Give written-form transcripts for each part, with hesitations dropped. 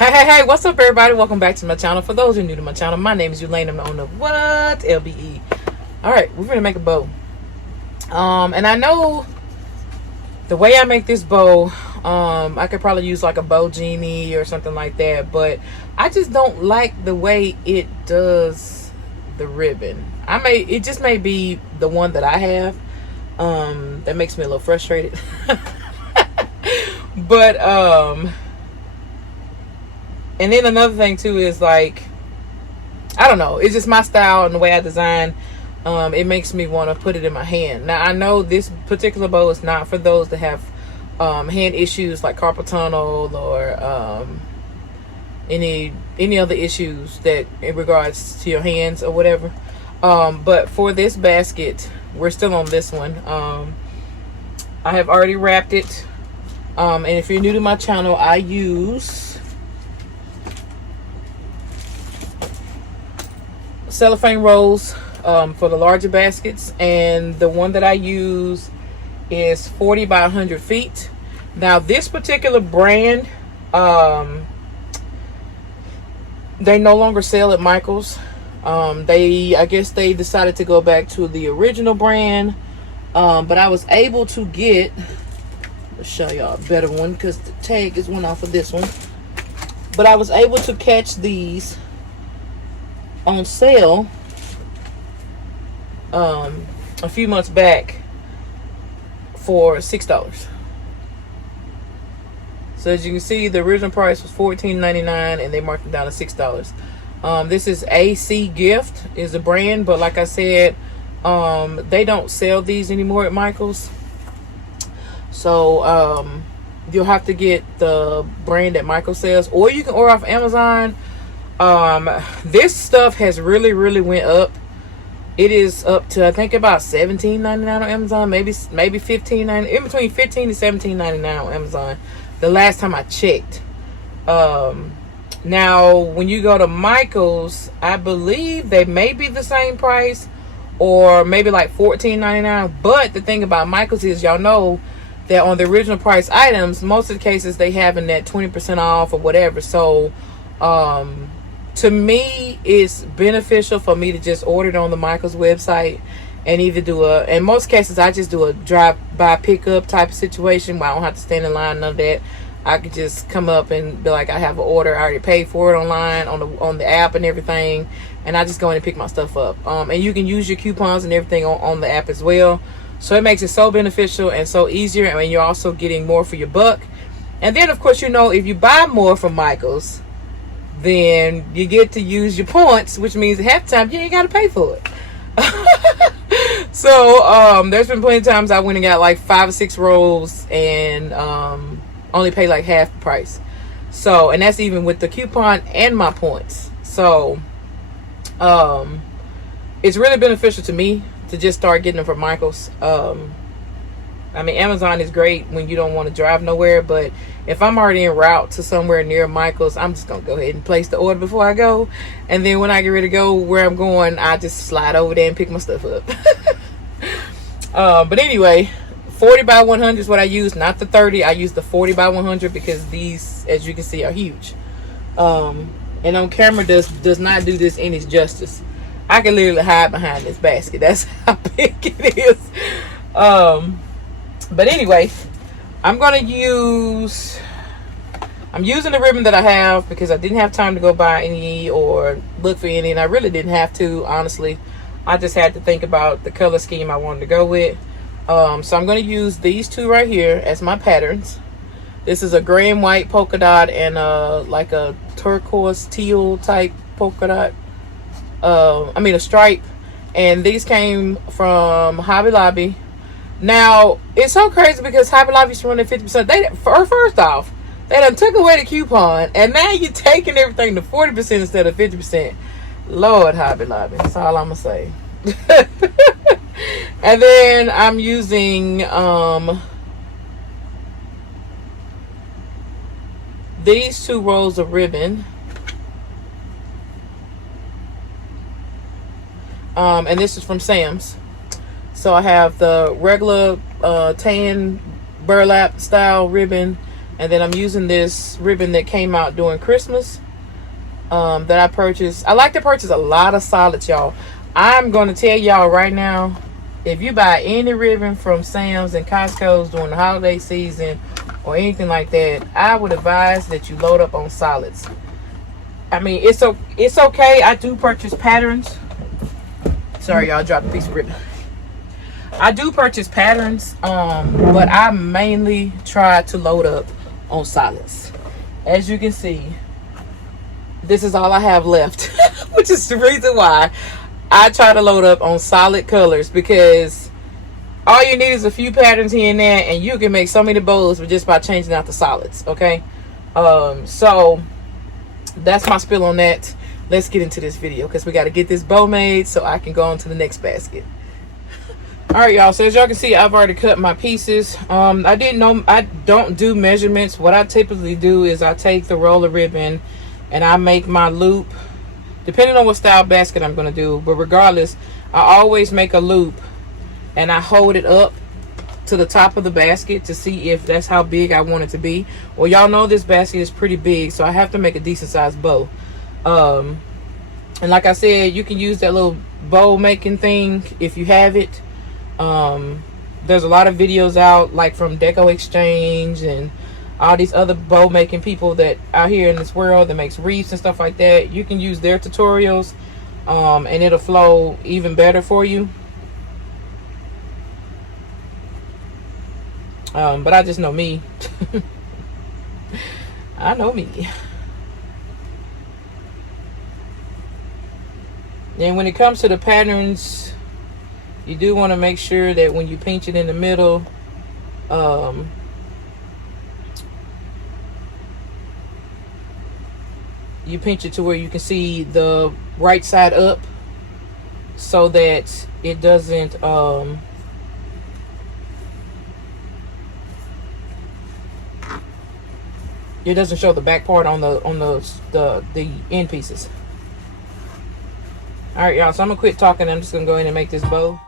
Hey, what's up, everybody? Welcome back to my channel. For those who are new to my channel, my name is Elaine. I'm the owner of What? LBE. Alright, we're gonna make a bow. And I know the way I make this bow, I could probably use like a bow genie or something like that, but I just don't like the way it does the ribbon. It just may be the one that I have, that makes me a little frustrated. But and then another thing too is like, I don't know, it's just my style and the way I design. It makes me want to put it in my hand. Now I know this particular bow is not for those that have hand issues like carpal tunnel or any other issues that in regards to your hands or whatever. But for this basket, we're still on this one. I have already wrapped it. And if you're new to my channel, I use cellophane rolls for the larger baskets, and the one that I use is 40 by 100 feet. Now this particular brand, they no longer sell at Michael's. I guess they decided to go back to the original brand, but I was able to get, let's show y'all a better one because the tag is one off of this one, but I was able to catch these on sale a few months back for $6. So as you can see, the original price was $14.99 and they marked it down to $6. This is AC Gift is the brand, but like I said, they don't sell these anymore at Michael's. So you'll have to get the brand that Michael sells, or you can order off Amazon. This stuff has really went up. It is up to, I think, about $17.99 on Amazon, maybe $15.99, in between $15 to $17.99 on Amazon the last time I checked. Now when you go to Michael's, I believe they may be the same price or maybe like $14.99. But the thing about Michael's is, y'all know that on the original price items, most of the cases they having that 20% off or whatever. So to me, it's beneficial for me to just order it on the Michael's website and either do in most cases, I just do a drive-by pickup type of situation where I don't have to stand in line, none of that. I could just come up and be like, I have an order, I already paid for it online on the app and everything, and I just go in and pick my stuff up. And you can use your coupons and everything on the app as well. So it makes it so beneficial and so easier, and you're also getting more for your buck. And then, of course, you know, if you buy more from Michael's, then you get to use your points, which means half the time you ain't got to pay for it. So there's been plenty of times I went and got like 5 or 6 rolls and only paid like half the price. So, and that's even with the coupon and my points. So it's really beneficial to me to just start getting them from Michael's. I mean, Amazon is great when you don't want to drive nowhere, but if I'm already en route to somewhere near Michael's, I'm just going to go ahead and place the order before I go. And then when I get ready to go where I'm going, I just slide over there and pick my stuff up. But anyway, 40 by 100 is what I use, not the 30. I use the 40 by 100 because these, as you can see, are huge. And on camera does not do this any justice. I can literally hide behind this basket. That's how big it is. But anyway, I'm using the ribbon that I have because I didn't have time to go buy any or look for any, and I really didn't have to, honestly. I just had to think about the color scheme I wanted to go with. So I'm going to use these two right here as my patterns. This is a gray and white polka dot and like a turquoise teal type polka dot. A stripe. And these came from Hobby Lobby. Now, it's so crazy because Hobby Lobby used to run at 50%. First off, they done took away the coupon, and now you're taking everything to 40% instead of 50%. Lord, Hobby Lobby. That's all I'm going to say. And then I'm using these 2 rolls of ribbon. And this is from Sam's. So I have the regular tan burlap style ribbon, And then I'm using this ribbon that came out during Christmas that I purchased. I like to purchase a lot of solids, y'all. I'm going to tell y'all right now, if you buy any ribbon from Sam's and Costco's during the holiday season or anything like that, I would advise that you load up on solids. I mean, it's okay. I do purchase patterns. Sorry, y'all, dropped a piece of ribbon. I do purchase patterns, but I mainly try to load up on solids. As you can see, this is all I have left, which is the reason why I try to load up on solid colors, because all you need is a few patterns here and there, and you can make so many bows with just by changing out the solids. Okay, so that's my spill on that. Let's get into this video because we got to get this bow made so I can go on to the next basket. All right, y'all, so as y'all can see, I've already cut my pieces. I don't do measurements. What I typically do is I take the roll of ribbon and I make my loop, depending on what style basket I'm going to do. But regardless, I always make a loop and I hold it up to the top of the basket to see if that's how big I want it to be. Well, y'all know this basket is pretty big, so I have to make a decent sized bow. And like I said, you can use that little bow making thing if you have it. There's a lot of videos out, like from Deco Exchange and all these other bow making people that out here in this world that makes wreaths and stuff like that. You can use their tutorials, and it'll flow even better for you. But I just know me. I know me. And when it comes to the patterns, you do want to make sure that when you pinch it in the middle, you pinch it to where you can see the right side up, so that it doesn't show the back part on the end pieces. All right, y'all, so I'm gonna quit talking. I'm just gonna go in and make this bow.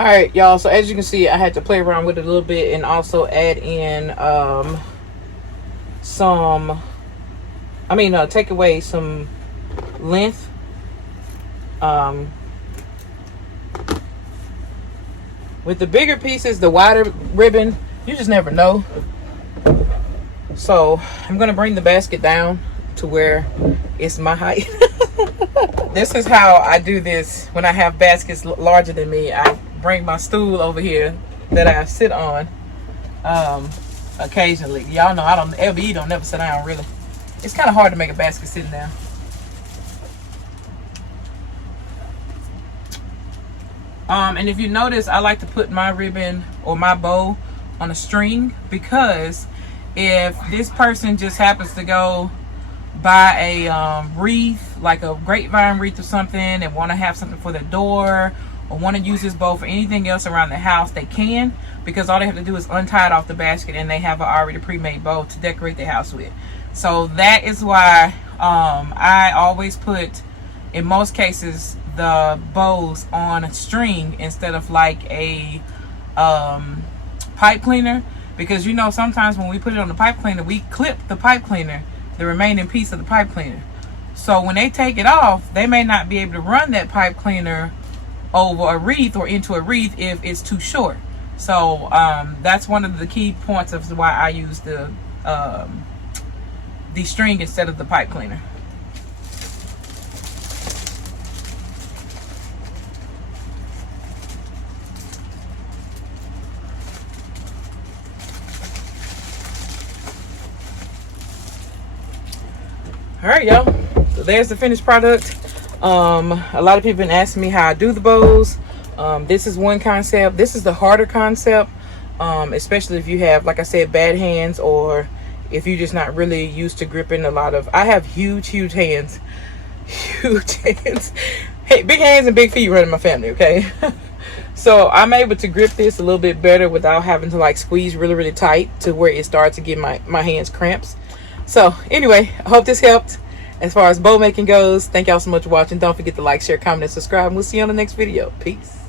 All right, y'all, so as you can see, I had to play around with it a little bit and also add in take away some length. With the bigger pieces, the wider ribbon, you just never know. So I'm gonna bring the basket down to where it's my height. This is how I do this when I have baskets larger than me. I bring my stool over here that I sit on occasionally. Y'all know LBE don't never sit down, really. It's kind of hard to make a basket sitting down. And if you notice, I like to put my ribbon or my bow on a string, because if this person just happens to go buy a wreath, like a grapevine wreath or something, and want to have something for their door, or want to use this bow for anything else around the house, they can, because all they have to do is untie it off the basket and they have an already pre-made bow to decorate their house with. So that is why I always put, in most cases, the bows on a string instead of like a pipe cleaner, because you know sometimes when we put it on the pipe cleaner, we clip the pipe cleaner, the remaining piece of the pipe cleaner. So when they take it off, they may not be able to run that pipe cleaner over a wreath or into a wreath if it's too short. So that's one of the key points of why I use the string instead of the pipe cleaner. All right, y'all, so there's the finished product. A lot of people been asking me how I do the bows. This is one concept. This is the harder concept, especially if you have, like I said, bad hands, or if you're just not really used to gripping a lot of, I have huge hands. Huge hands. Hey, big hands and big feet running my family, okay? So I'm able to grip this a little bit better without having to like squeeze really tight to where it starts to give my hands cramps. So anyway, I hope this helped as far as bow making goes. Thank y'all so much for watching. Don't forget to like, share, comment, and subscribe. And we'll see you on the next video. Peace.